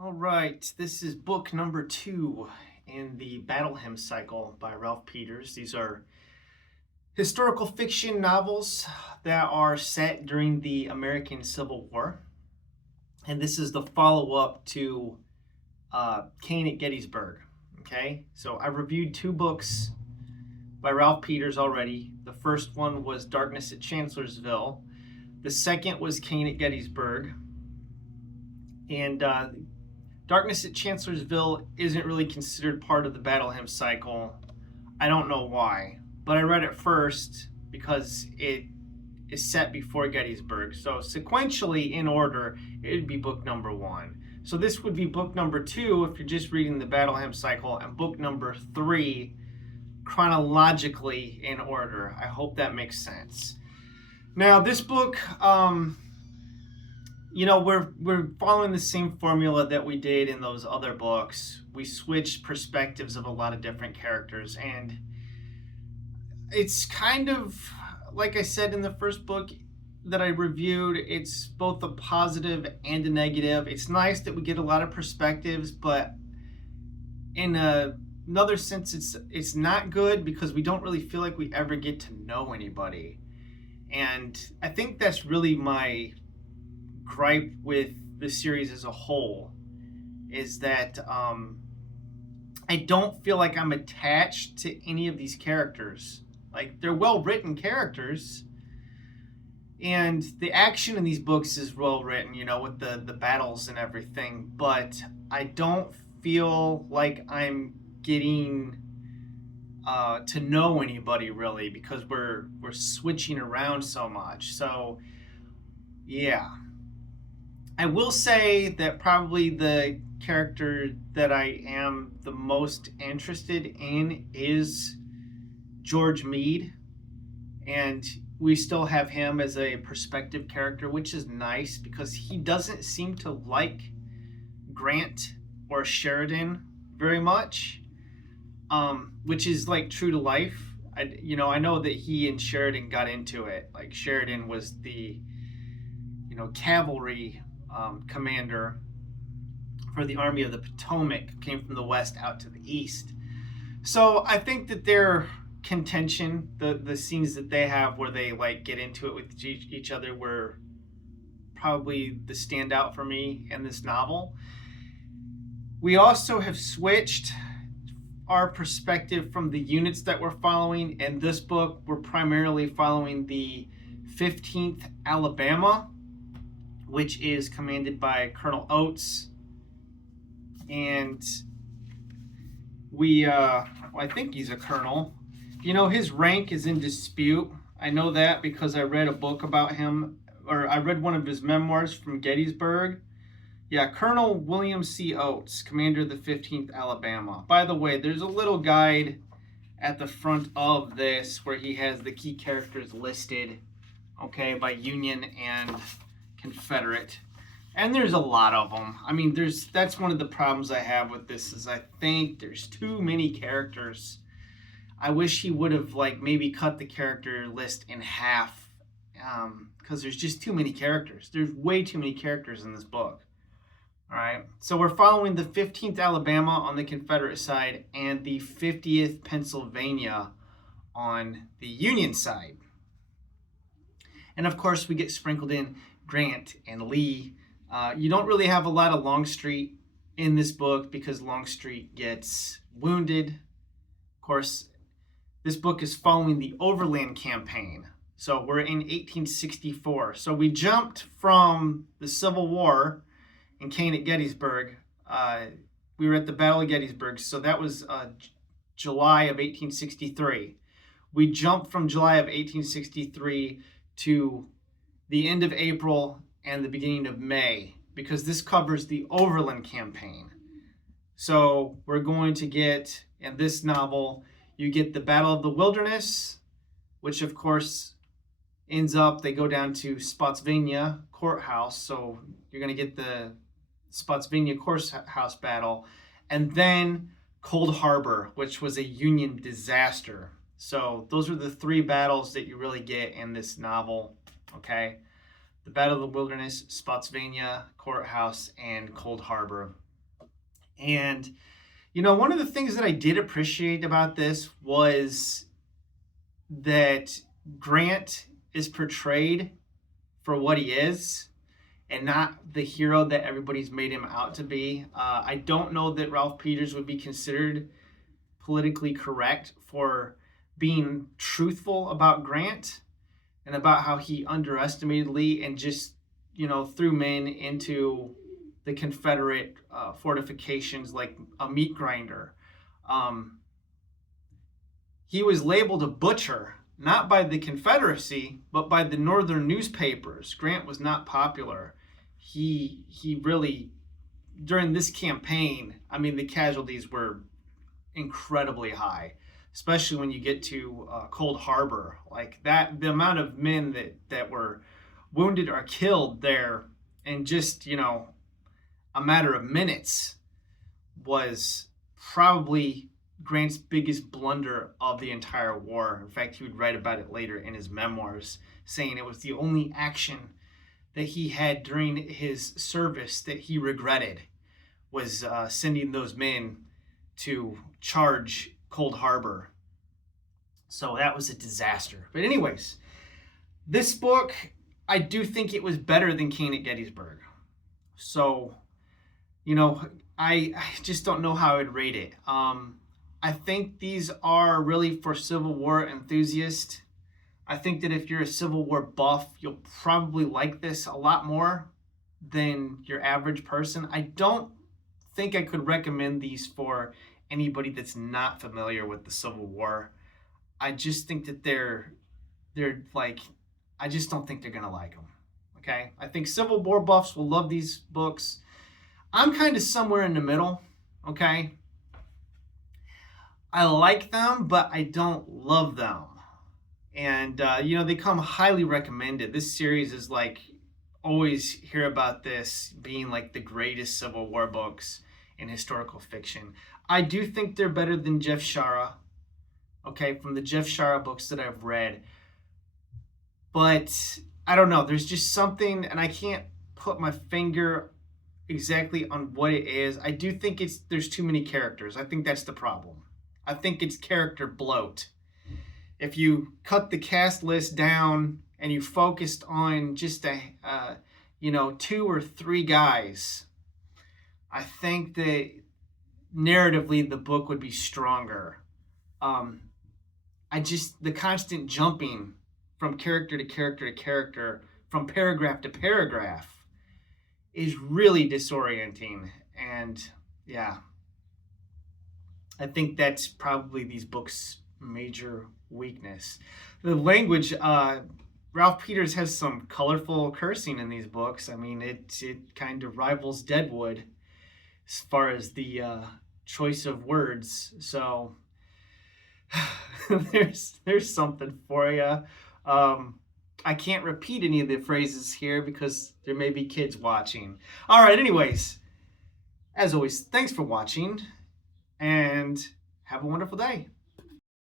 All right, this is book number 2 in the Battle Hymn cycle by Ralph Peters. These are historical fiction novels that are set during the American Civil War. And this is the follow up to Cain at Gettysburg. Okay, so I reviewed 2 books by Ralph Peters already. The first one was Darkness at Chancellorsville, the second was Cain at Gettysburg. And Darkness at Chancellorsville isn't really considered part of the Battle Hymn cycle. I don't know why, but I read it first because it is set before Gettysburg. So sequentially, in order, it would be book number 1. So this would be book number 2 if you're just reading the Battle Hymn cycle, and book number 3 chronologically in order. I hope that makes sense. Now, this book, we're following the same formula that we did in those other books. We switched perspectives of a lot of different characters, and it's kind of like I said in the first book that I reviewed, it's both a positive and a negative. It's nice that we get a lot of perspectives, but in another sense, it's not good because we don't really feel like we ever get to know anybody. And I think that's really my gripe with the series as a whole, is that I don't feel like I'm attached to any of these characters. Like, they're well written characters, and the action in these books is well written, with the battles and everything, but I don't feel like I'm getting to know anybody really, because we're switching around so much. So yeah, I will say that probably the character that I am the most interested in is George Meade, and we still have him as a perspective character, which is nice because he doesn't seem to like Grant or Sheridan very much, which is like true to life. I know that he and Sheridan got into it. Like, Sheridan was the cavalry commander for the Army of the Potomac, came from the west out to the east. So I think that their contention, the scenes that they have where they like get into it with each other, were probably the standout for me in this novel. We also have switched our perspective from the units that we're following. In this book, we're primarily following the 15th Alabama, which is commanded by Colonel Oates. And I think he's a colonel. His rank is in dispute. I know that because I read a book about him, or I read one of his memoirs from Gettysburg. Yeah, Colonel William C. Oates, commander of the 15th Alabama. By the way, there's a little guide at the front of this where he has the key characters listed, okay, by Union and Confederate. And there's a lot of them. I mean, that's one of the problems I have with this, is I think there's too many characters. I wish he would have maybe cut the character list in half, because there's just too many characters. There's way too many characters in this book. All right, so we're following the 15th Alabama on the Confederate side and the 50th Pennsylvania on the Union side. And of course, we get sprinkled in Grant and Lee. You don't really have a lot of Longstreet in this book because Longstreet gets wounded. Of course, this book is following the Overland Campaign. So we're in 1864. So we jumped from the Civil War in Cain at Gettysburg. We were at the Battle of Gettysburg. So that was July of 1863. We jumped from July of 1863 to the end of April and the beginning of May, because this covers the Overland Campaign. So we're going to get, in this novel, you get the Battle of the Wilderness, which of course ends up, they go down to Spotsylvania Courthouse. So you're going to get the Spotsylvania Courthouse battle, and then Cold Harbor, which was a Union disaster. So those are the 3 battles that you really get in this novel, okay? The Battle of the Wilderness, Spotsylvania Courthouse, and Cold Harbor. And, you know, one of the things that I did appreciate about this was that Grant is portrayed for what he is and not the hero that everybody's made him out to be. I don't know that Ralph Peters would be considered politically correct for being truthful about Grant and about how he underestimated Lee and just, you know, threw men into the Confederate fortifications like a meat grinder. He was labeled a butcher, not by the Confederacy, but by the Northern newspapers. Grant was not popular. He really, during this campaign, I mean, the casualties were incredibly high, especially when you get to Cold Harbor. Like that, the amount of men that were wounded or killed there in just, you know, a matter of minutes was probably Grant's biggest blunder of the entire war. In fact, he would write about it later in his memoirs, saying it was the only action that he had during his service that he regretted was sending those men to charge Cold Harbor. So that was a disaster. But anyways, this book, I do think it was better than Cain at Gettysburg. So, you know, I just don't know how I'd rate it. I think these are really for Civil War enthusiasts. I think that if you're a Civil War buff, you'll probably like this a lot more than your average person. I don't think I could recommend these for anybody that's not familiar with the Civil War. I just think that they're like, I just don't think they're gonna like them. Okay, I think Civil War buffs will love these books. I'm kind of somewhere in the middle. Okay, I like them, but I don't love them. And, you know, they come highly recommended. This series is like, always hear about this being like the greatest Civil War books in historical fiction. I do think they're better than Jeff Shara, okay, from the Jeff Shara books that I've read. But I don't know, there's just something, and I can't put my finger exactly on what it is. I do think there's too many characters. I think that's the problem. I think it's character bloat. If you cut the cast list down and you focused on just you know, 2 or 3 guys, I think that narratively the book would be stronger. The constant jumping from character to character to character, from paragraph to paragraph, is really disorienting. And yeah, I think that's probably these books' major weakness. The language, Ralph Peters has some colorful cursing in these books. I mean, it kind of rivals Deadwood as far as the choice of words. So there's something for you. I can't repeat any of the phrases here because there may be kids watching. All right, anyways, as always, thanks for watching and have a wonderful day.